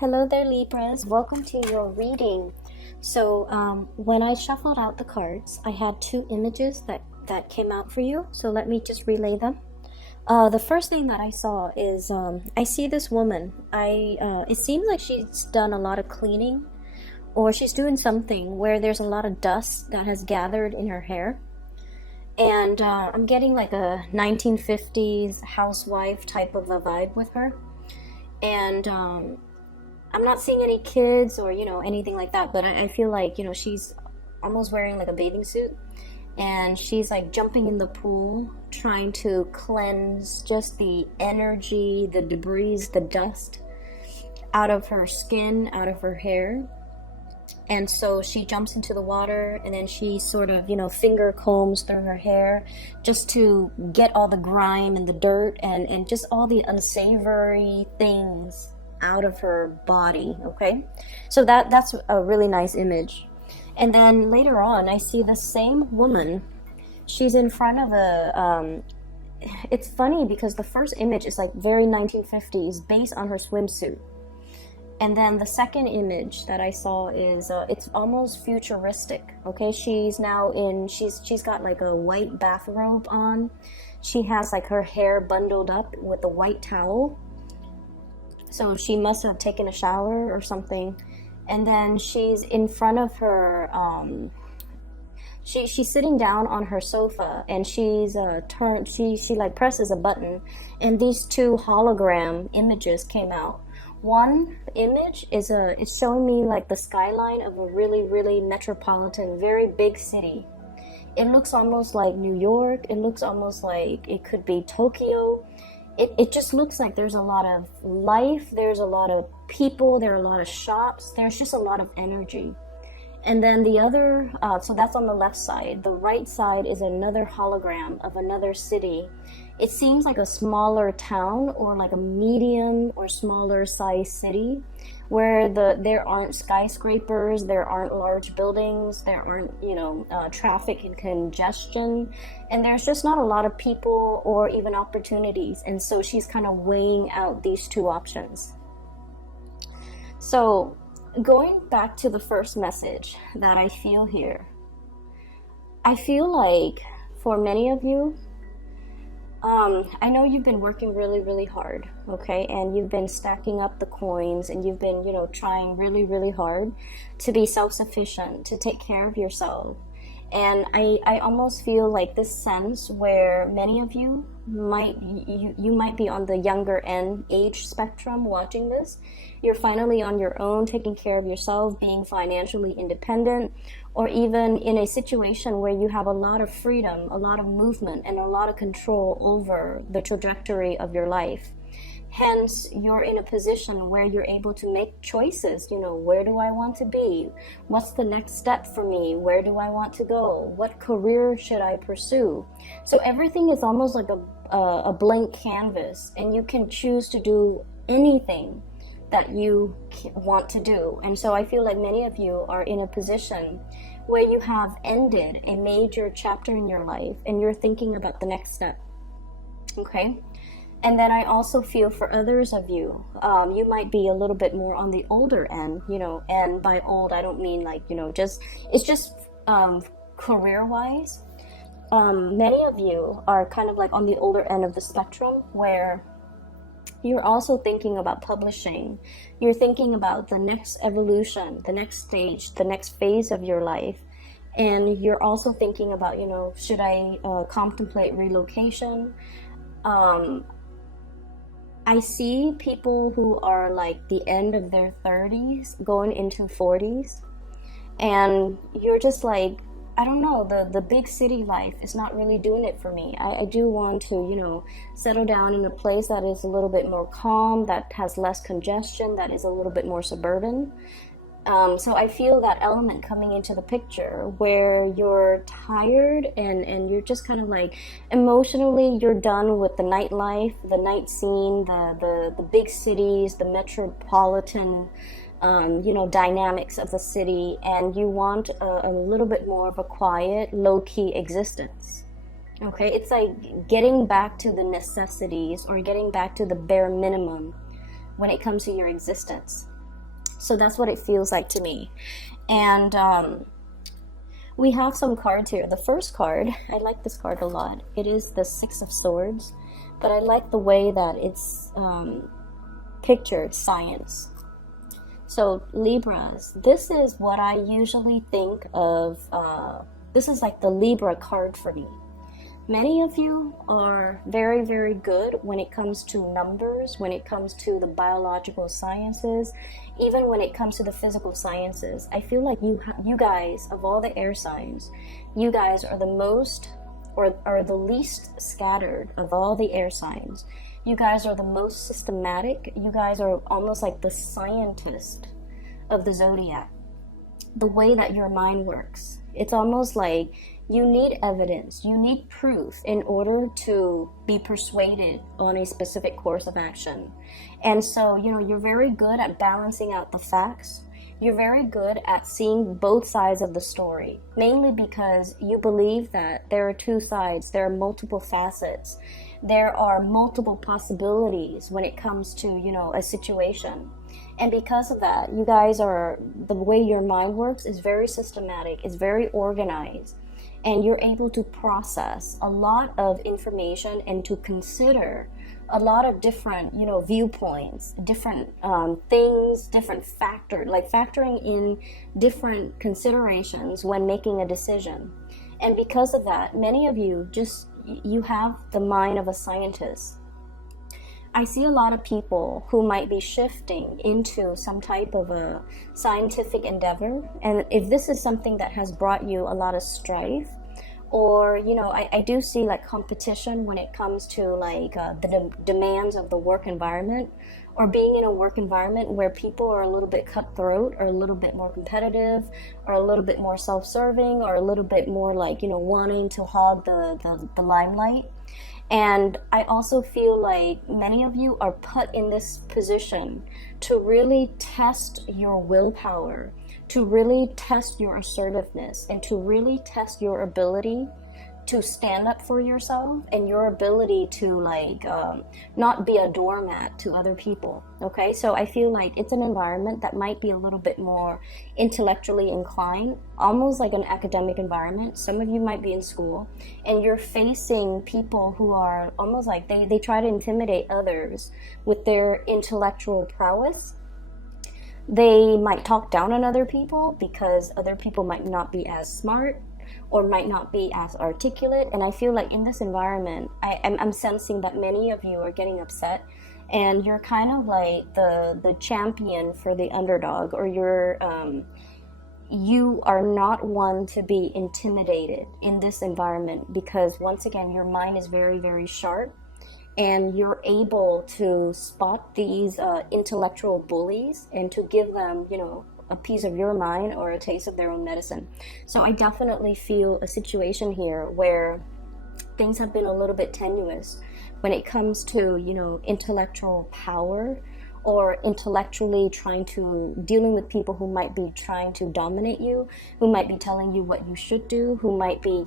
Hello there, Libras. Welcome to your reading. So when I shuffled out the cards, I had two images that came out for you. So let me just relay them. The first thing that I saw is I see this woman. It seems like she's done a lot of cleaning, or she's doing something where there's a lot of dust that has gathered in her hair. And I'm getting like a 1950s housewife type of a vibe with her. And I'm not seeing any kids or, anything like that, but I feel like, she's almost wearing like a bathing suit, and she's like jumping in the pool, trying to cleanse just the energy, the debris, the dust out of her skin, out of her hair. And so she jumps into the water, and then she sort of, finger combs through her hair just to get all the grime and the dirt and just all the unsavory things out of her body. Okay, so that's a really nice image. And then later on, I see the same woman. She's in front of a it's funny because the first image is like very 1950s based on her swimsuit, and then the second image that I saw is it's almost futuristic. Okay, she's got like a white bathrobe on. She has like her hair bundled up with a white towel. So she must have taken a shower or something. And then she's in front of her, she's sitting down on her sofa, and she's she like presses a button, and these two hologram images came out. One image is it's showing me like the skyline of a really, really metropolitan, very big city. It looks almost like New York. It looks almost like it could be Tokyo. It just looks like there's a lot of life, there's a lot of people, there are a lot of shops, there's just a lot of energy. And then the other, so that's on the left side. The right side is another hologram of another city. It seems like a smaller town, or like a medium or smaller size city, where there aren't skyscrapers, there aren't large buildings, there aren't, traffic and congestion, and there's just not a lot of people or even opportunities. And so she's kind of weighing out these two options. So going back to the first message that I feel here, I feel like for many of you, I know you've been working really, really hard, okay? And you've been stacking up the coins, and you've been, trying really, really hard to be self-sufficient, to take care of yourself. And I almost feel like this sense where many of you might be on the younger end age spectrum watching this. You're finally on your own, taking care of yourself, being financially independent, or even in a situation where you have a lot of freedom, a lot of movement, and a lot of control over the trajectory of your life. Hence, you're in a position where you're able to make choices. Where do I want to be? What's the next step for me? Where do I want to go? What career should I pursue? So everything is almost like a blank canvas, and you can choose to do anything that you want to do. And so I feel like many of you are in a position where you have ended a major chapter in your life, and you're thinking about the next step. Okay? And then I also feel for others of you, you might be a little bit more on the older end, and by old, I don't mean like, it's just career-wise. Many of you are kind of like on the older end of the spectrum, where you're also thinking about publishing. You're thinking about the next evolution, the next stage, the next phase of your life. And you're also thinking about, should I contemplate relocation? I see people who are like the end of their 30s going into 40s, and you're just like, I don't know, the big city life is not really doing it for me. I do want to, settle down in a place that is a little bit more calm, that has less congestion, that is a little bit more suburban. So I feel that element coming into the picture where you're tired and you're just kind of like emotionally you're done with the nightlife, the night scene, the big cities, the metropolitan dynamics of the city, and you want a little bit more of a quiet, low-key existence. Okay, it's like getting back to the necessities, or getting back to the bare minimum when it comes to your existence. So that's what it feels like to me. And we have some cards here. The first card, I like this card a lot. It is the Six of Swords, but I like the way that it's pictured science. So Libras, this is what I usually think of. This is like the Libra card for me. Many of you are very, very good when it comes to numbers, when it comes to the biological sciences, even when it comes to the physical sciences. I feel like you guys, of all the air signs, you guys are the most, or are the least scattered of all the air signs. You guys are the most systematic. You guys are almost like the scientist of the zodiac. The way that your mind works. It's almost like you need evidence, you need proof in order to be persuaded on a specific course of action. And so, you're very good at balancing out the facts. You're very good at seeing both sides of the story, mainly because you believe that there are two sides, there are multiple facets, there are multiple possibilities when it comes to, a situation. And because of that, you guys are, the way your mind works is very systematic, is very organized. And you're able to process a lot of information and to consider a lot of different, viewpoints, different things, different factoring in different considerations when making a decision. And because of that, many of you you have the mind of a scientist. I see a lot of people who might be shifting into some type of a scientific endeavor. And if this is something that has brought you a lot of strife, or, I do see like competition when it comes to like the demands of the work environment, or being in a work environment where people are a little bit cutthroat, or a little bit more competitive, or a little bit more self-serving, or a little bit more like, wanting to hog the limelight. And I also feel like many of you are put in this position to really test your willpower, to really test your assertiveness, and to really test your ability to stand up for yourself and your ability to not be a doormat to other people. Okay, so I feel like it's an environment that might be a little bit more intellectually inclined, almost like an academic environment. Some of you might be in school and you're facing people who are almost like they try to intimidate others with their intellectual prowess. They might talk down on other people because other people might not be as smart or might not be as articulate. And I feel like in this environment, I'm sensing that many of you are getting upset, and you're kind of like the champion for the underdog, or you are not one to be intimidated in this environment, because once again, your mind is very, very sharp, and you're able to spot these intellectual bullies and to give them, a piece of your mind or a taste of their own medicine. So I definitely feel a situation here where things have been a little bit tenuous when it comes to, intellectual power, or intellectually dealing with people who might be trying to dominate you, who might be telling you what you should do, who might be,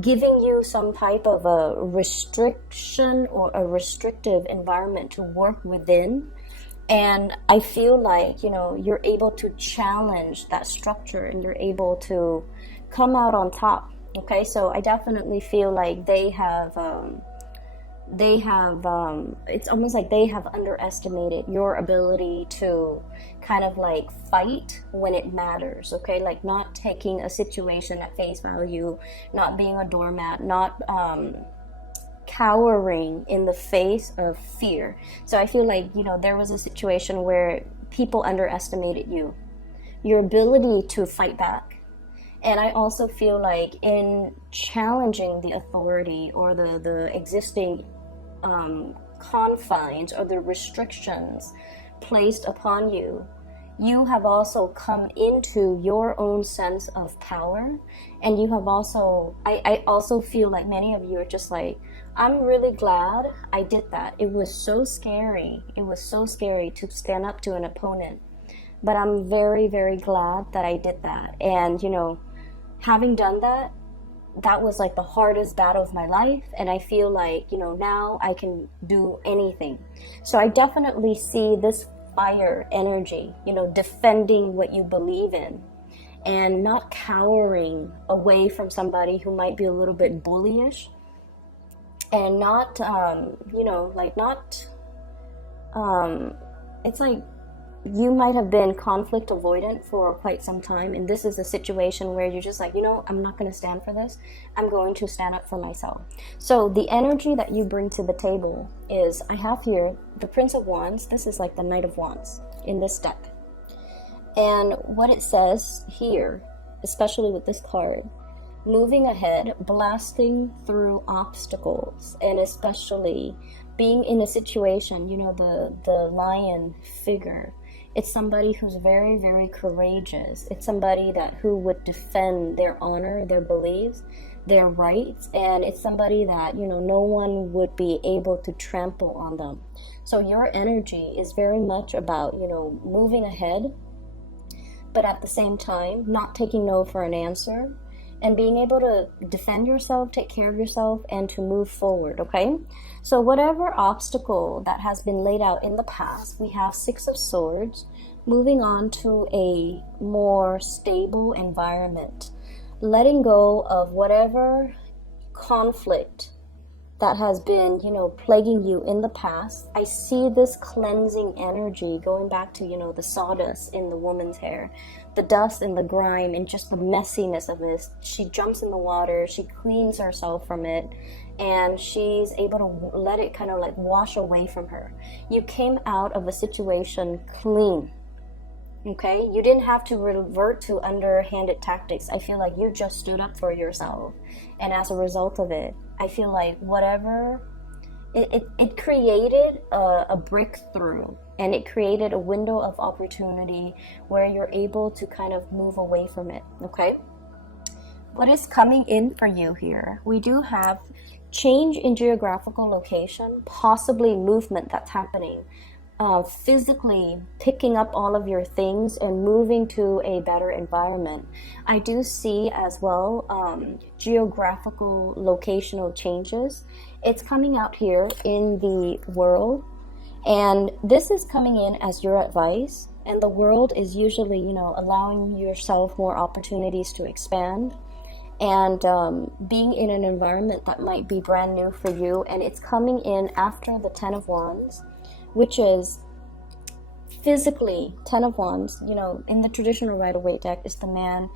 giving you some type of a restriction or a restrictive environment to work within. And I feel like, you're able to challenge that structure, and you're able to come out on top. Okay, so I definitely feel like they have it's almost like they have underestimated your ability to kind of like fight when it matters. Okay, like not taking a situation at face value, not being a doormat, not cowering in the face of fear. So I feel like, there was a situation where people underestimated your ability to fight back. And I also feel like in challenging the authority or the existing confines or the restrictions placed upon you, you have also come into your own sense of power. And you have also, I also feel like many of you are just like, I'm really glad I did that. It was so scary. It was so scary to stand up to an opponent. But I'm very, very glad that I did that. And, having done that, that was like the hardest battle of my life. And I feel like, now I can do anything. So I definitely see this fire energy, you know, defending what you believe in and not cowering away from somebody who might be a little bit bullyish, and not, you know, like not, it's like you might have been conflict avoidant for quite some time, and this is a situation where you're just like, you know, I'm not going to stand for this. I'm going to stand up for myself. So the energy that you bring to the table is, I have here the Prince of Wands. This is like the Knight of Wands in this deck. And what it says here, especially with this card, moving ahead, blasting through obstacles, and especially being in a situation, you know, the lion figure. It's somebody who's very, very courageous. It's somebody who would defend their honor, their beliefs, their rights, and it's somebody that, you know, no one would be able to trample on them. So your energy is very much about, you know, moving ahead, but at the same time, not taking no for an answer, and being able to defend yourself, take care of yourself, and to move forward, okay? So whatever obstacle that has been laid out in the past, we have Six of Swords, moving on to a more stable environment, letting go of whatever conflict that has been, you know, plaguing you in the past. I see this cleansing energy going back to, you know, the sawdust in the woman's hair, the dust and the grime and just the messiness of this. She jumps in the water, she cleans herself from it, and she's able to let it kind of like wash away from her. You came out of a situation clean. Okay, you didn't have to revert to underhanded tactics. I feel like you just stood up for yourself, and as a result of it, I feel like whatever it created a breakthrough, and it created a window of opportunity where you're able to kind of move away from it. Okay, what is coming in for you here? We do have change in geographical location, possibly movement that's happening. Physically picking up all of your things and moving to a better environment. I do see as well geographical locational changes. It's coming out here in the world, and this is coming in as your advice, and the world is usually, you know, allowing yourself more opportunities to expand, and being in an environment that might be brand new for you. And it's coming in after the Ten of Wands, which is physically, Ten of Wands, you know, in the traditional Rider-Waite deck is the man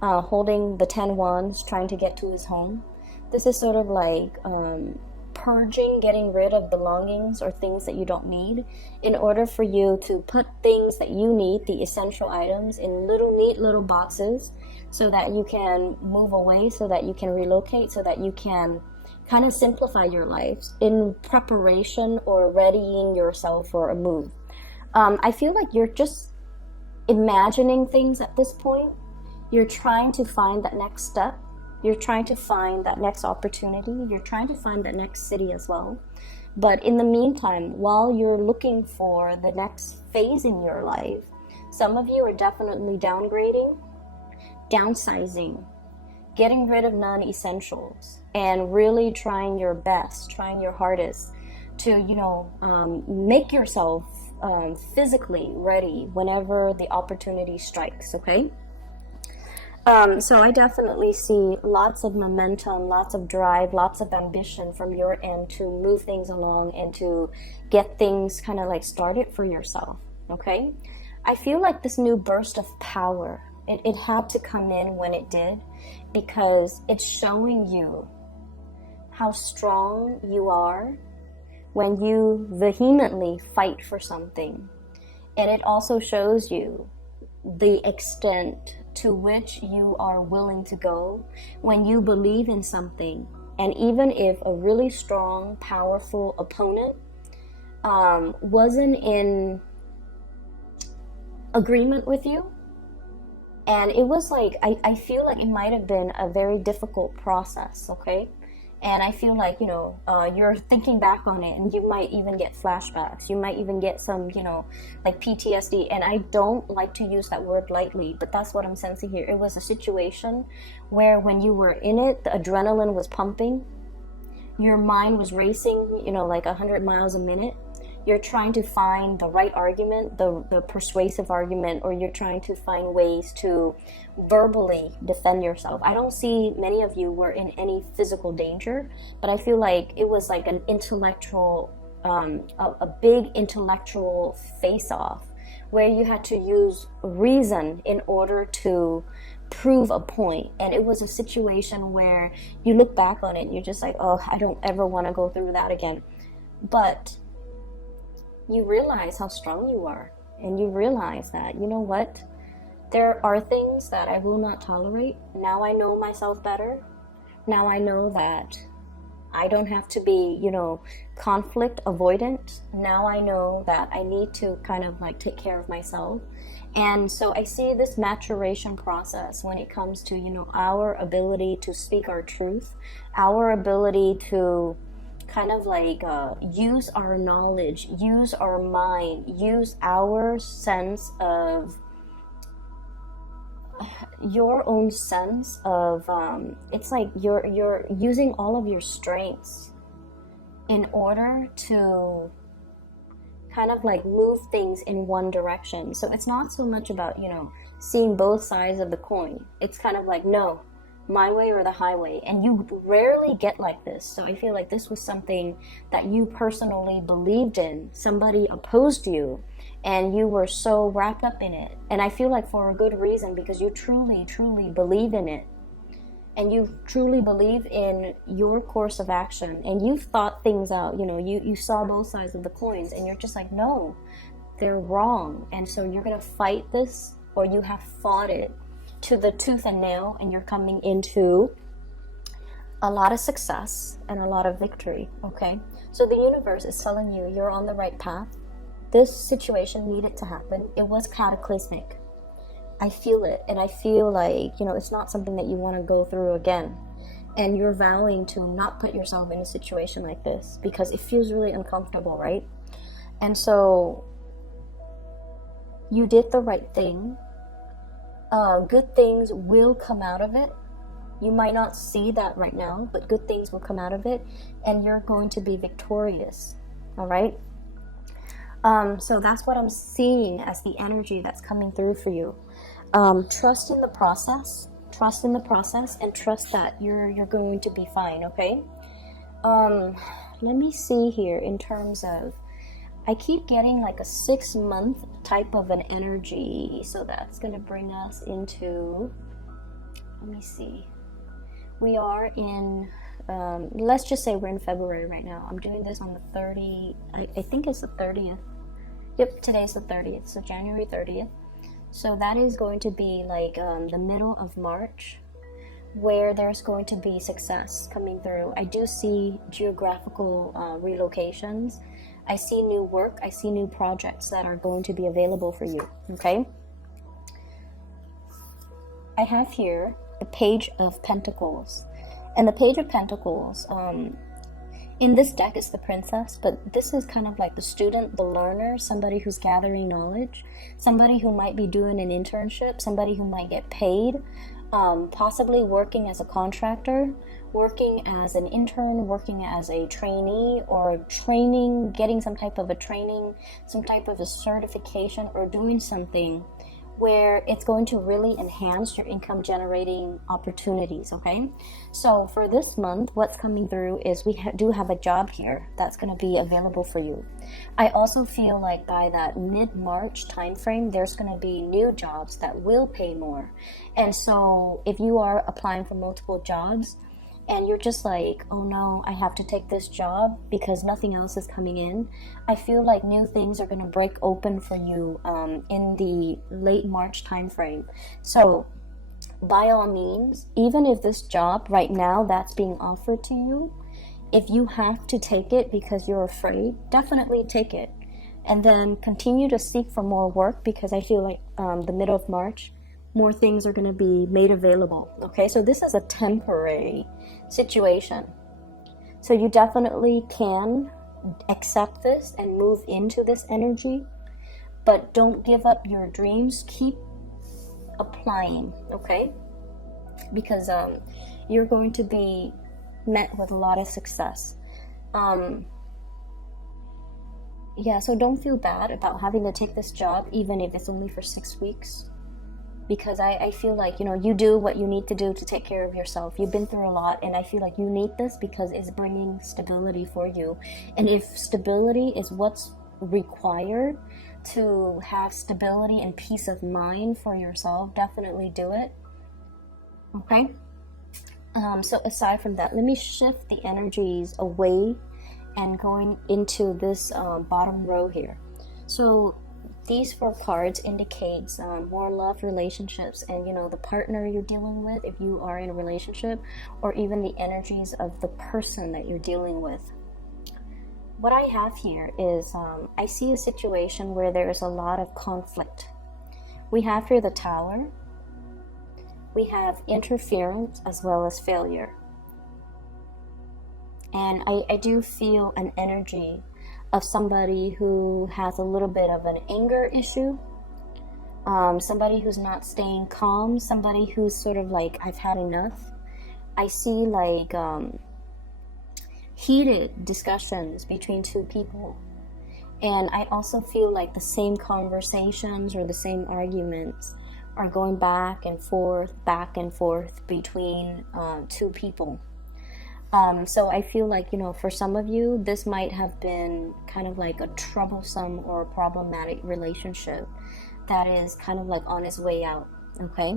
holding the 10 wands trying to get to his home. This is sort of like purging, getting rid of belongings or things that you don't need in order for you to put things that you need, the essential items, in neat little boxes so that you can move away, so that you can relocate, so that you can kind of simplify your life in preparation or readying yourself for a move. I feel like you're just imagining things at this point. You're trying to find that next step. You're trying to find that next opportunity. You're trying to find that next city as well. But in the meantime, while you're looking for the next phase in your life, some of you are definitely downgrading, downsizing, getting rid of non-essentials, and really trying your best, trying your hardest to, you know, make yourself physically ready whenever the opportunity strikes, okay? So I definitely see lots of momentum, lots of drive, lots of ambition from your end to move things along and to get things kind of like started for yourself, okay? I feel like this new burst of power, it had to come in when it did, because it's showing you how strong you are when you vehemently fight for something. And it also shows you the extent to which you are willing to go when you believe in something. And even if a really strong, powerful opponent wasn't in agreement with you, and it was like, I feel like it might have been a very difficult process, okay? And I feel like, you know, you're thinking back on it and you might even get flashbacks. You might even get some, you know, like PTSD. And I don't like to use that word lightly, but that's what I'm sensing here. It was a situation where when you were in it, the adrenaline was pumping. Your mind was racing, you know, like 100 miles a minute. you're trying to find the right argument, the persuasive argument, or you're trying to find ways to verbally defend yourself. I don't see many of you were in any physical danger, but I feel like it was like an intellectual, a big intellectual face-off where you had to use reason in order to prove a point. And it was a situation where you look back on it and you're just like, oh, I don't ever want to go through that again. But you realize how strong you are, and you realize that, you know what, there are things that I will not tolerate. Now I know myself better. Now I know that I don't have to be, you know, conflict avoidant. Now I know that I need to kind of like take care of myself. And so I see this maturation process when it comes to, you know, our ability to speak our truth, our ability to kind of like use our knowledge, use our mind, use our sense of your own sense of it's like you're using all of your strengths in order to kind of like move things in one direction. So it's not so much about, you know, seeing both sides of the coin. It's kind of like, no, my way or the highway. And you rarely get like this. So I feel like this was something that you personally believed in. Somebody opposed you and you were so wrapped up in it. And I feel like for a good reason, because you truly, truly believe in it. And you truly believe in your course of action. And you've thought things out. You know, you saw both sides of the coins and you're just like, no, they're wrong. And so you're going to fight this, or you have fought it to the tooth and nail, and you're coming into a lot of success and a lot of victory. Okay, so the universe is telling you you're on the right path. This situation needed to happen. It was cataclysmic. I feel it, and I feel like, you know, it's not something that you want to go through again. And you're vowing to not put yourself in a situation like this because it feels really uncomfortable, right? And so you did the right thing. Good things will come out of it. You might not see that right now, but good things will come out of it, and you're going to be victorious. All right. So that's what I'm seeing as the energy that's coming through for you. Trust in the process. Trust in the process, and trust that you're going to be fine. Okay. Let me see here in terms of. I keep getting like a 6-month type of an energy. So that's going to bring us into, let me see. We are in, let's just say we're in February right now. I'm doing this on the 30th. I think it's the 30th. Yep, today's the 30th. So January 30th. So that is going to be like the middle of March, where there's going to be success coming through. I do see geographical relocations. I see new work. I see new projects that are going to be available for you. Okay. I have here the Page of Pentacles. And the Page of Pentacles, in this deck is the Princess, but this is kind of like the student, the learner, somebody who's gathering knowledge, somebody who might be doing an internship, somebody who might get paid, possibly working as a contractor, working as an intern, working as a trainee, or training, getting some type of a training, some type of a certification, or doing something where it's going to really enhance your income generating opportunities. Okay, so for this month, what's coming through is we do have a job here that's going to be available for you. I also feel like by that mid-March time frame, there's going to be new jobs that will pay more. And so if you are applying for multiple jobs and you're just like, oh no, I have to take this job because nothing else is coming in, I feel like new things are going to break open for you in the late March time frame. So by all means, even if this job right now that's being offered to you, if you have to take it because you're afraid, definitely take it. And then continue to seek for more work, because I feel like the middle of March, more things are going to be made available. Okay, so this is a temporary situation. So you definitely can accept this and move into this energy, but don't give up your dreams. Keep applying, okay? Because you're going to be met with a lot of success. Yeah, so don't feel bad about having to take this job, even if it's only for 6 weeks. Because I feel like, you know, you do what you need to do to take care of yourself. You've been through a lot, and I feel like you need this because it's bringing stability for you. And if stability is what's required to have stability and peace of mind for yourself, definitely do it. Okay? So aside from that, let me shift the energies away and going into this bottom row here. So these 4 cards indicates more love relationships and, you know, the partner you're dealing with if you are in a relationship, or even the energies of the person that you're dealing with. What I have here is I see a situation where there is a lot of conflict. We have here the Tower. We have interference as well as failure. And I do feel an energy of somebody who has a little bit of an anger issue, somebody who's not staying calm, somebody who's sort of like, I've had enough. I see like heated discussions between 2 people. And I also feel like the same conversations or the same arguments are going back and forth between 2 people. So I feel like, you know, for some of you, this might have been kind of like a troublesome or problematic relationship that is kind of like on its way out, okay?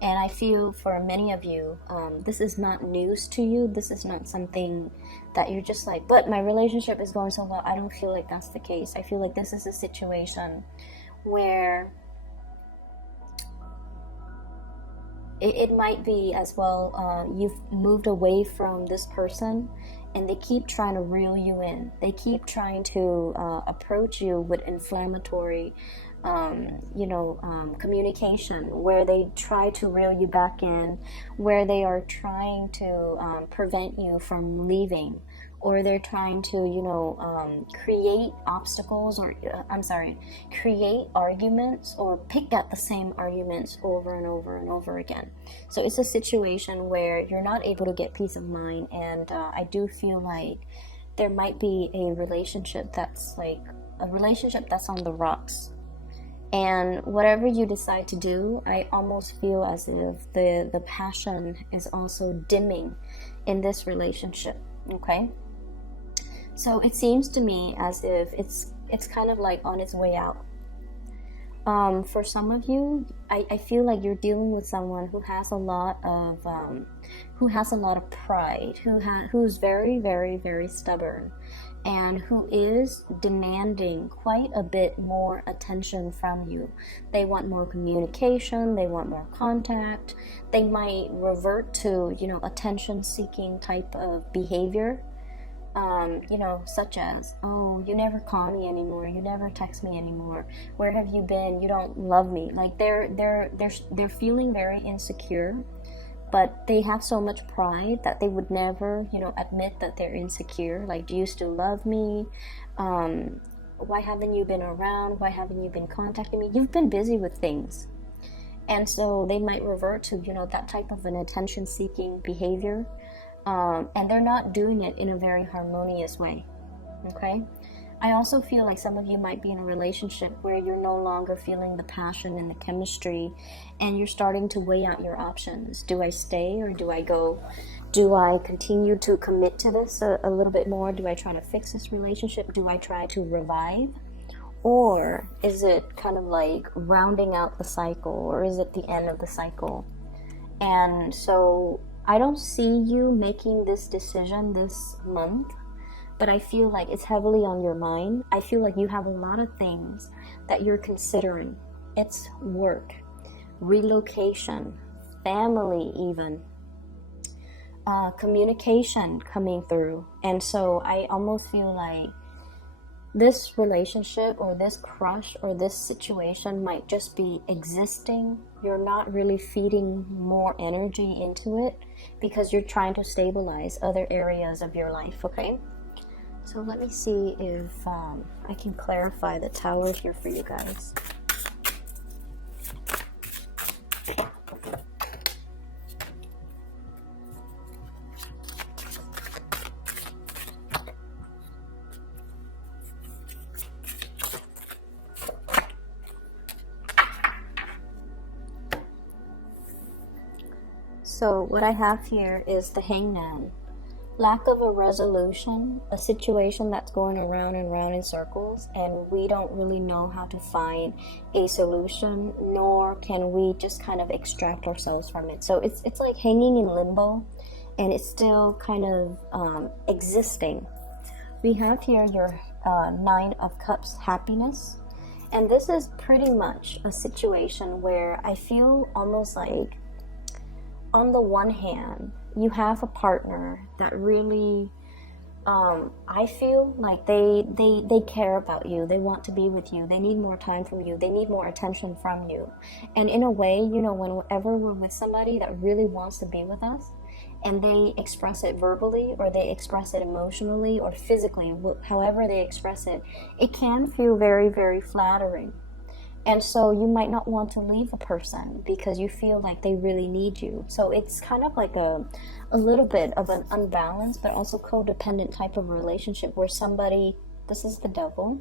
And I feel for many of you, this is not news to you. This is not something that you're just like, but my relationship is going so well. I don't feel like that's the case. I feel like this is a situation where it might be as well, you've moved away from this person and they keep trying to reel you in. They keep trying to approach you with inflammatory, communication, where they try to reel you back in, where they are trying to prevent you from leaving, or they're trying to, create obstacles, or create arguments, or pick at the same arguments over and over and over again. So it's a situation where you're not able to get peace of mind, and I do feel like there might be a relationship that's on the rocks. And whatever you decide to do, I almost feel as if the passion is also dimming in this relationship, okay? So it seems to me as if it's kind of like on its way out. For some of you, I feel like you're dealing with someone who has a lot of pride, who's very, very, very stubborn, and who is demanding quite a bit more attention from you. They want more communication, they want more contact. They might revert to, attention-seeking type of behavior. Such as, oh, you never call me anymore, you never text me anymore, where have you been, you don't love me. Like they're feeling very insecure, but they have so much pride that they would never, admit that they're insecure. Like, do you still love me? Why haven't you been around? Why haven't you been contacting me? You've been busy with things. And so they might revert to, that type of an attention-seeking behavior. And they're not doing it in a very harmonious way, okay? I also feel like some of you might be in a relationship where you're no longer feeling the passion and the chemistry, and you're starting to weigh out your options. Do I stay or do I go? Do I continue to commit to this a little bit more? Do I try to fix this relationship? Do I try to revive? Or is it kind of like rounding out the cycle, or is it the end of the cycle? And so I don't see you making this decision this month, but I feel like it's heavily on your mind. I feel like you have a lot of things that you're considering. It's work, relocation, family even, communication coming through. And so I almost feel like this relationship or this crush or this situation might just be existing. You're not really feeding more energy into it because you're trying to stabilize other areas of your life, okay? So let me see if I can clarify the Tower here for you guys. So what I have here is the Hangman. Lack of a resolution, a situation that's going around and round in circles, and we don't really know how to find a solution, nor can we just kind of extract ourselves from it. So it's like hanging in limbo, and it's still kind of existing. We have here your Nine of Cups, happiness. And this is pretty much a situation where I feel almost like, on the one hand, you have a partner that really, I feel like they care about you. They want to be with you. They need more time from you. They need more attention from you. And in a way, you know, whenever we're with somebody that really wants to be with us, and they express it verbally, or they express it emotionally or physically, however they express it, it can feel very, very flattering. And so you might not want to leave a person because you feel like they really need you. So it's kind of like a little bit of an unbalanced but also codependent type of relationship where somebody, this is the devil,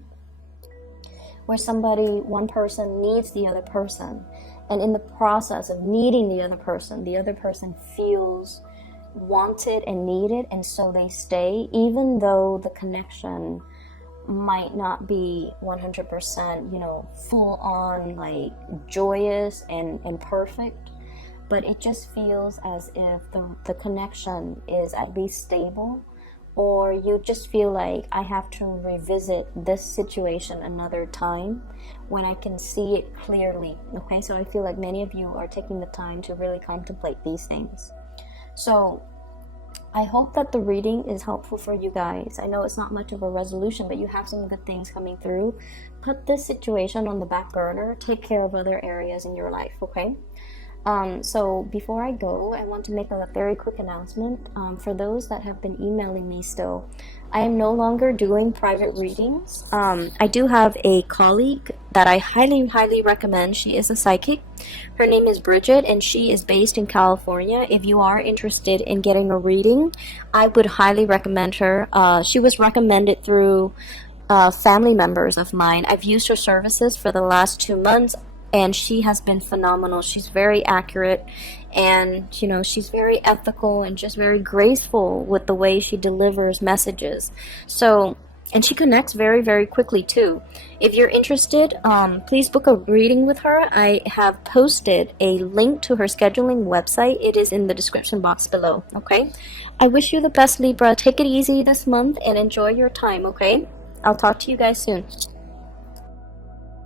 where one person needs the other person. And in the process of needing the other person feels wanted and needed, and so they stay, even though the connection might not be 100%, you know, full on like joyous and perfect, but it just feels as if the connection is at least stable, or you just feel like, I have to revisit this situation another time when I can see it clearly. Okay, so I feel like many of you are taking the time to really contemplate these things. So I hope that the reading is helpful for you guys. I know it's not much of a resolution, but you have some good things coming through. Put this situation on the back burner. Take care of other areas in your life, okay? So before I go, I want to make a very quick announcement. For those that have been emailing me still, I am no longer doing private readings. I do have a colleague that I highly, highly recommend. She is a psychic. Her name is Bridget, and she is based in California. If you are interested in getting a reading, I would highly recommend her. She was recommended through family members of mine. I've used her services for the last 2 months, and she has been phenomenal. She's very accurate, and you know, she's very ethical and just very graceful with the way she delivers messages. So, and she connects very, very quickly too. If you're interested, please book a reading with her. I have posted a link to her scheduling website. It is in the description box below, okay? I wish you the best, Libra. Take it easy this month and enjoy your time, okay? I'll talk to you guys soon.